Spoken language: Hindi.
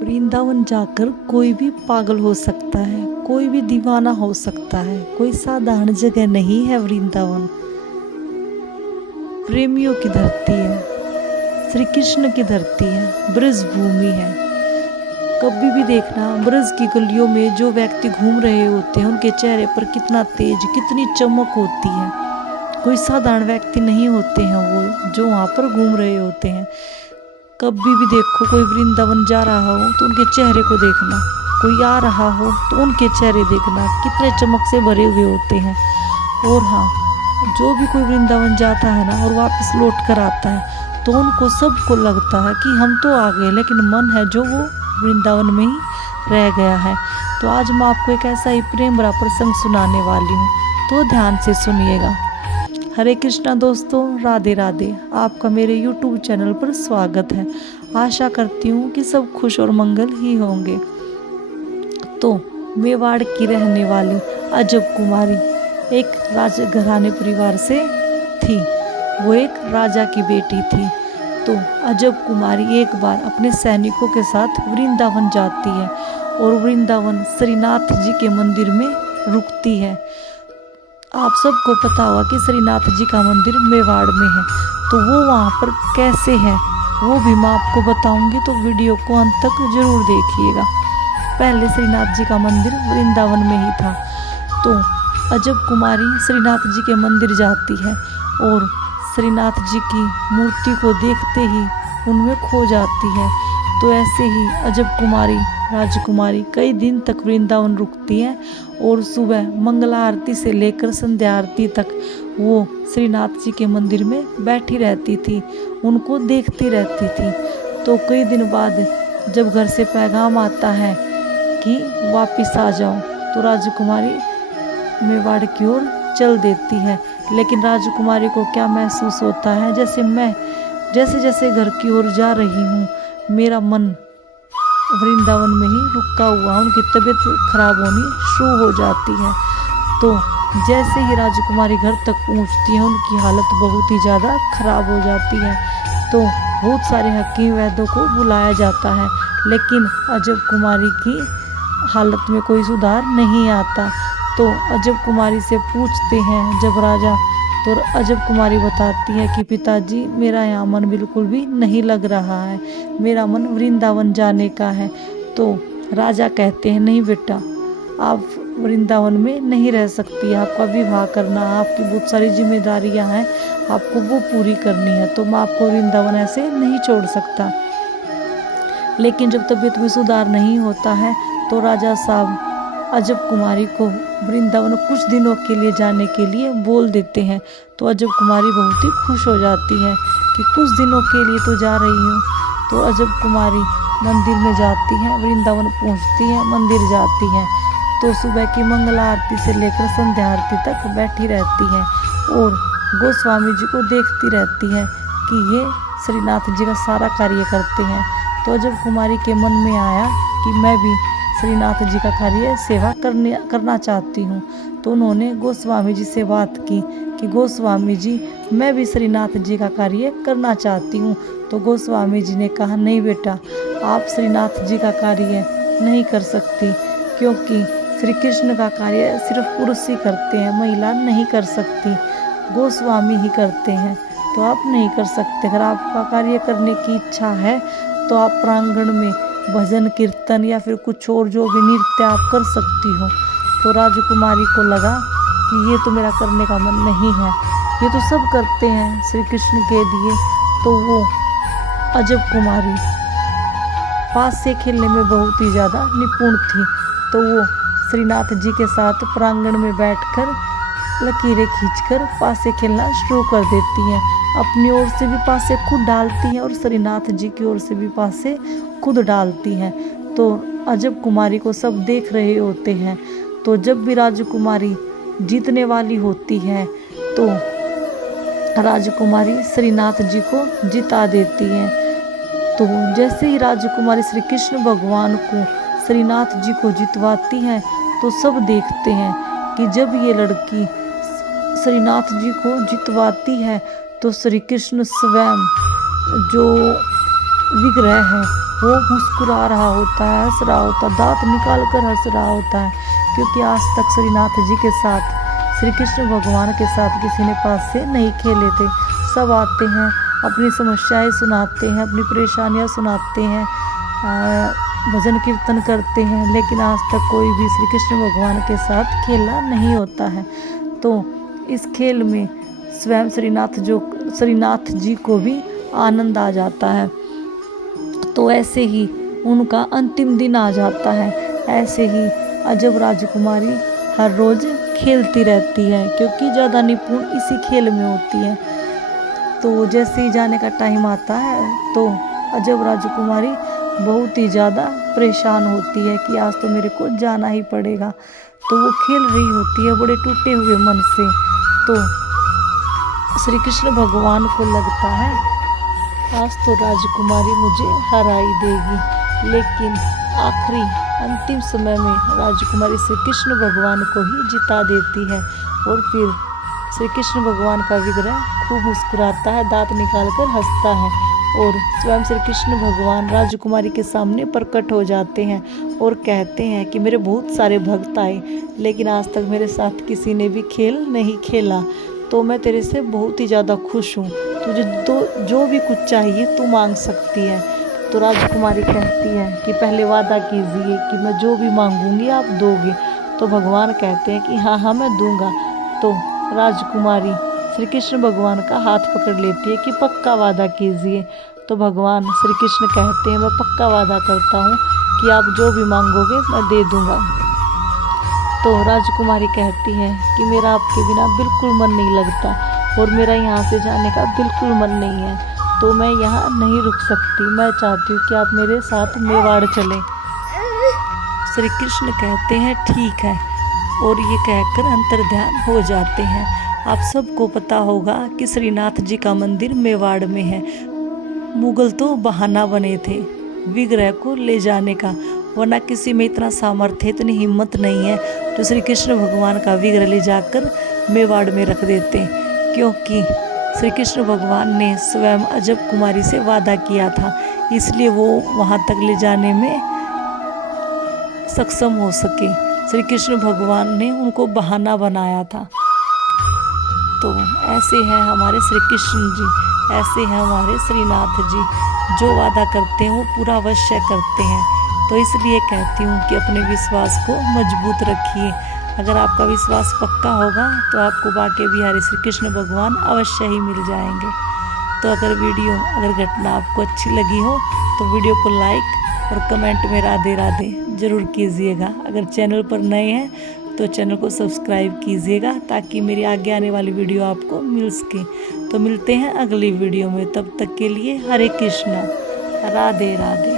वृंदावन जाकर कोई भी पागल हो सकता है, कोई भी दीवाना हो सकता है। कोई साधारण जगह नहीं है वृंदावन। प्रेमियों की धरती है, श्री कृष्ण की धरती है, ब्रज भूमि है। कभी भी देखना, ब्रज की गलियों में जो व्यक्ति घूम रहे होते हैं उनके चेहरे पर कितना तेज, कितनी चमक होती है। कोई साधारण व्यक्ति नहीं होते हैं वो जो वहाँ पर घूम रहे होते हैं। कभी भी देखो, कोई वृंदावन जा रहा हो तो उनके चेहरे को देखना, कोई आ रहा हो तो उनके चेहरे देखना, कितने चमक से भरे हुए होते हैं। और हाँ, जो भी कोई वृंदावन जाता है ना और वापस लौट कर आता है तो उनको सबको लगता है कि हम तो आ गए, लेकिन मन है जो वो वृंदावन में ही रह गया है। तो आज मैं आपको एक ऐसा ही प्रेम भरा प्रसंग सुनाने वाली हूँ, तो ध्यान से सुनिएगा। हरे कृष्णा दोस्तों, राधे राधे। आपका मेरे YouTube चैनल पर स्वागत है। आशा करती हूँ कि सब खुश और मंगल ही होंगे। तो मेवाड़ की रहने वाली अजब कुमारी एक राजघराने परिवार से थी। वो एक राजा की बेटी थी। तो अजब कुमारी एक बार अपने सैनिकों के साथ वृंदावन जाती है और वृंदावन श्रीनाथ जी के मंदिर में रुकती है। आप सबको पता होगा कि श्रीनाथ जी का मंदिर मेवाड़ में है। तो वो वहाँ पर कैसे है वो भी मैं आपको बताऊंगी, तो वीडियो को अंत तक जरूर देखिएगा। पहले श्रीनाथ जी का मंदिर वृंदावन में ही था। तो अजब कुमारी श्रीनाथ जी के मंदिर जाती है और श्रीनाथ जी की मूर्ति को देखते ही उनमें खो जाती है। तो ऐसे ही अजब कुमारी राजकुमारी कई दिन तक वृंदावन रुकती है और सुबह मंगला आरती से लेकर संध्या आरती तक वो श्रीनाथ जी के मंदिर में बैठी रहती थी, उनको देखती रहती थी। तो कई दिन बाद जब घर से पैगाम आता है कि वापस आ जाओ, तो राजकुमारी मेवाड़ की ओर चल देती है। लेकिन राजकुमारी को क्या महसूस होता है, जैसे जैसे घर की ओर जा रही हूँ मेरा मन वृंदावन में ही रुका हुआ, उनकी तबीयत खराब होनी शुरू हो जाती है। तो जैसे ही राजकुमारी घर तक पहुंचती है उनकी हालत बहुत ही ज़्यादा खराब हो जाती है। तो बहुत सारे हकीम वैद्यों को बुलाया जाता है, लेकिन अजब कुमारी की हालत में कोई सुधार नहीं आता। तो अजब कुमारी से पूछते हैं जब राजा, तो अजब कुमारी बताती है कि पिताजी, मेरा यहाँ मन बिल्कुल भी नहीं लग रहा है, मेरा मन वृंदावन जाने का है। तो राजा कहते हैं, नहीं बेटा, आप वृंदावन में नहीं रह सकती, आपका विवाह करना, आपकी बहुत सारी जिम्मेदारियां हैं, आपको वो पूरी करनी है, तो मैं आपको वृंदावन ऐसे नहीं छोड़ सकता। लेकिन जब तबीयत में सुधार नहीं होता है तो राजा साहब अजब कुमारी को वृंदावन कुछ दिनों के लिए जाने के लिए बोल देते हैं। तो अजब कुमारी बहुत ही खुश हो जाती है कि कुछ दिनों के लिए तो जा रही हूँ। तो अजब कुमारी मंदिर में जाती है, वृंदावन पहुँचती है, मंदिर जाती है। तो सुबह की मंगला आरती से लेकर संध्या आरती तक बैठी रहती है और गोस्वामी जी को देखती रहती है कि ये श्रीनाथ जी का सारा कार्य करते हैं। तो अजब कुमारी के मन में आया कि मैं भी श्रीनाथ जी का कार्य सेवा करना चाहती हूँ। तो उन्होंने गोस्वामी जी से बात की कि गोस्वामी जी, मैं भी श्रीनाथ जी का कार्य करना चाहती हूँ। तो गोस्वामी जी ने कहा, नहीं बेटा, आप श्रीनाथ जी का कार्य नहीं कर सकती, क्योंकि श्री कृष्ण का कार्य सिर्फ पुरुष ही करते हैं, महिला नहीं कर सकती, गोस्वामी ही करते हैं, तो आप नहीं कर सकते। अगर आपका कार्य करने की इच्छा है तो आप प्रांगण में भजन कीर्तन या फिर कुछ और जो भी नृत्य आप कर सकती हो। तो राजकुमारी को लगा कि ये तो मेरा करने का मन नहीं है, ये तो सब करते हैं श्री कृष्ण के लिए। तो वो अजब कुमारी पास से खेलने में बहुत ही ज़्यादा निपुण थी। तो वो श्रीनाथ जी के साथ प्रांगण में बैठकर लकीरें खींचकर पासे खेलना शुरू कर देती हैं। अपनी ओर से भी पासे खुद डालती हैं और श्रीनाथ जी की ओर से भी पासे खुद डालती हैं। तो अजब कुमारी को सब देख रहे होते हैं। तो जब भी राजकुमारी जीतने वाली होती है तो राजकुमारी श्रीनाथ जी को जिता देती है। तो जैसे ही राजकुमारी श्री कृष्ण भगवान को श्रीनाथ जी को जितवाती है तो सब देखते हैं कि जब ये लड़की श्रीनाथ जी को जितवाती है तो श्री कृष्ण स्वयं जो विग्रह है वो मुस्कुरा रहा होता है, हंस रहा होता है, दांत निकाल कर हंस रहा होता है, क्योंकि आज तक श्रीनाथ जी के साथ, श्री कृष्ण भगवान के साथ किसी ने पास से नहीं खेले थे। सब आते हैं, अपनी समस्याएं सुनाते हैं, अपनी परेशानियां सुनाते हैं, भजन कीर्तन करते हैं, लेकिन आज तक कोई भी श्री कृष्ण भगवान के साथ खेला नहीं होता है। तो इस खेल में स्वयं श्रीनाथ जी को भी आनंद आ जाता है। तो ऐसे ही उनका अंतिम दिन आ जाता है। ऐसे ही अजब राजकुमारी हर रोज खेलती रहती है, क्योंकि ज़्यादा निपुण इसी खेल में होती है। तो जैसे ही जाने का टाइम आता है तो अजब राजकुमारी बहुत ही ज़्यादा परेशान होती है कि आज तो मेरे को जाना ही पड़ेगा। तो वो खेल रही होती है बड़े टूटे हुए मन से। तो श्री कृष्ण भगवान को लगता है आज तो राजकुमारी मुझे हरा ही देगी, लेकिन आखिरी अंतिम समय में राजकुमारी श्री कृष्ण भगवान को ही जिता देती है। और फिर श्री कृष्ण भगवान का विग्रह खूब मुस्कुराता है, दांत निकाल कर हंसता है, और स्वयं श्री कृष्ण भगवान राजकुमारी के सामने प्रकट हो जाते हैं और कहते हैं कि मेरे बहुत सारे भक्त आए, लेकिन आज तक मेरे साथ किसी ने भी खेल नहीं खेला, तो मैं तेरे से बहुत ही ज़्यादा खुश हूँ। तुझे तो जो भी कुछ चाहिए तू मांग सकती है। तो राजकुमारी कहती है कि पहले वादा कीजिए कि मैं जो भी मांगूंगी आप दोगे। तो भगवान कहते हैं कि हाँ मैं दूंगा। तो राजकुमारी श्री कृष्ण भगवान का हाथ पकड़ लेती है कि पक्का वादा कीजिए। तो भगवान श्री कृष्ण कहते हैं मैं पक्का वादा करता हूँ कि आप जो भी मांगोगे मैं दे दूंगा। तो राजकुमारी कहती है कि मेरा आपके बिना बिल्कुल मन नहीं लगता और मेरा यहाँ से जाने का बिल्कुल मन नहीं है, तो मैं यहाँ नहीं रुक सकती। मैं चाहती हूँ कि आप मेरे साथ मेवाड़ चलें। श्री कृष्ण कहते हैं ठीक है, और ये कहकर अंतर्ध्यान हो जाते हैं। आप सबको पता होगा कि श्रीनाथ जी का मंदिर मेवाड़ में है। मुगल तो बहाना बने थे विग्रह को ले जाने का, वरना किसी में इतना सामर्थ्य, इतनी हिम्मत नहीं है जो श्री कृष्ण भगवान का विग्रह ले जाकर मेवाड़ में रख देते, क्योंकि श्री कृष्ण भगवान ने स्वयं अजब कुमारी से वादा किया था, इसलिए वो वहाँ तक ले जाने में सक्षम हो सके। श्री कृष्ण भगवान ने उनको बहाना बनाया था। तो ऐसे हैं हमारे श्री कृष्ण जी, ऐसे हैं हमारे श्रीनाथ जी, जो वादा करते हैं वो पूरा अवश्य करते हैं। तो इसलिए कहती हूँ कि अपने विश्वास को मजबूत रखिए। अगर आपका विश्वास पक्का होगा तो आपको बाके बिहारी श्री कृष्ण भगवान अवश्य ही मिल जाएंगे। तो अगर घटना आपको अच्छी लगी हो तो वीडियो को लाइक और कमेंट में राधे राधे ज़रूर कीजिएगा। अगर चैनल पर नए हैं तो चैनल को सब्सक्राइब कीजिएगा, ताकि मेरी आगे आने वाली वीडियो आपको मिल सके। तो मिलते हैं अगली वीडियो में, तब तक के लिए हरे कृष्णा, राधे राधे।